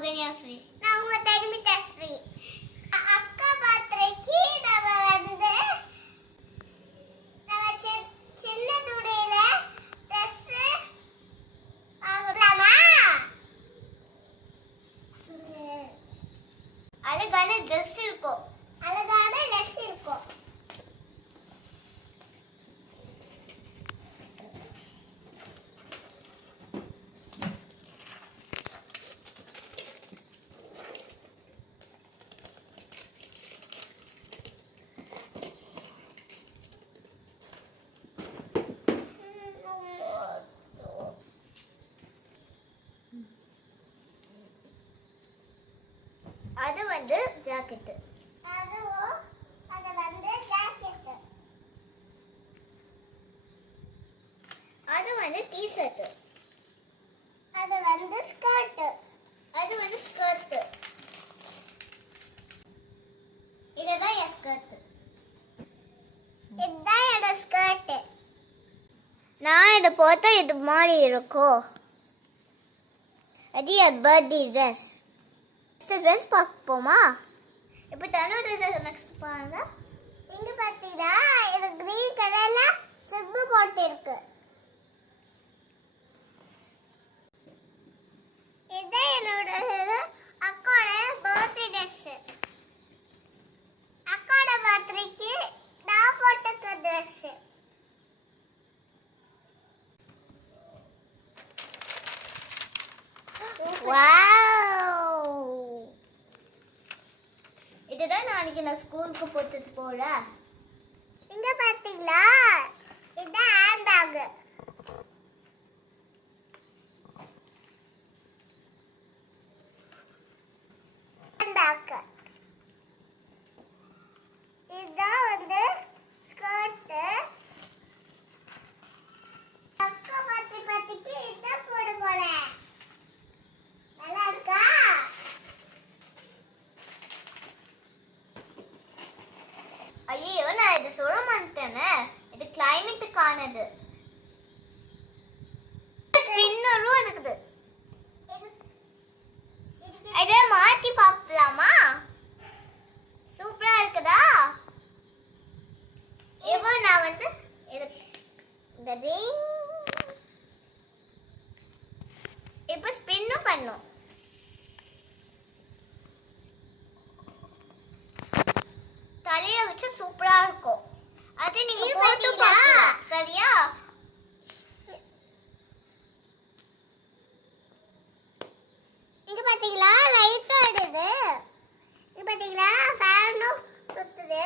மோகனியாஸ்ரீ. நான் உங்க தனிமிதாஸ்ரீ. அக்கா பர்த்டேக்கு நம்ம வந்து நம்ம சின்ன துடையில ட்ரெஸ் வாங்கலாமா? அழகான ட்ரெஸ் இருக்கும். அழகான ட்ரெஸ் இருக்கும். அது வந்து ஜாக்கெட். அது வந்து ஜாக்கெட். அது வந்து டி-ஷர்ட். அது வந்து ஸ்கர்ட். அது வந்து ஸ்கர்ட். இதுதான் என் ஸ்கர்ட். இதுதான் என்னோட ஸ்கர்ட். நான் இதை போட்டா இது மாதிரி இருக்கும். அது என் பர்த்டே ட்ரெஸ். ட்ரெஸ் பார்ப்போமா? இப்போ தன்னோட ட்ரெஸ் நெக்ஸ்ட் பாருங்க. இங்க பாத்தீங்களா, இது கிரீன் கலர்ல சிப்பு போட்டு இருக்கு. இதுதான் என்னோட அக்காவோட பர்த்டே ட்ரெஸ். அக்காவோட பர்த்டேக்கு நான் போட்டுக்க ட்ரெஸ். வாவ்! இதுதான் நாளைக்கு நான் ஸ்கூலுக்கு போட்டுட்டு போறேன். இங்க பாத்தீங்களா, இதுதான் ஹேண்ட் பேக். Hand bag. இதுதான் வந்து ஸ்கர்ட். அக்கா பர்த்டேக்கு இதான் போட போறேன். நல்லா இருக்கா? ஐயோ, நான் இது சொல்ல மாட்டேனே. இது கிளைமேட்டுக்கானது. ஸ்பின்னரும் இருக்குது. இதை மாத்தி பார்க்கலாமா? சூப்பரா இருக்குதா? இப்போ நான் வந்து இந்த ரிங் இப்போ ஸ்பின்னும் பண்ணும். தலைய வச்சு சூப்பரா இருக்கும். அது நீங்க போட்டு பார்க்கலாம். சரியா? இங்க பாத்தீங்களா, லைட் ஆடுது. இங்க பாத்தீங்களா, ஃபேனும் சுத்துது.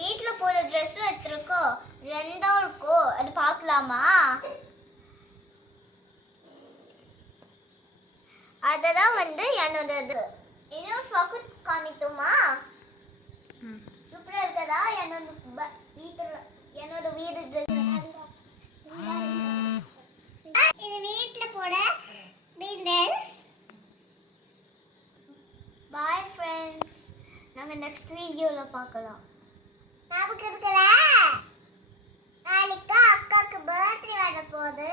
வீட்ல போற ட்ரெஸ் எடுத்துருக்கோம். ரெண்டும் இருக்கும். அது பார்க்கலாமா? அததான் வந்து என்னோட இன்னொரு ஃப்ராக்கு காமிட்டுமா? சூப்பரா இருக்கதா? என்னோட வீடு ட்ரெஸ். இது வீட்ல போட ட்ரெஸ். Bye friends. நாங்க நெக்ஸ்ட் வீடியோல பார்க்கலாம். ஞாபகம் இருக்குல்ல, நாளைக்கு அக்காக்கு பர்த்டே வர போகுது.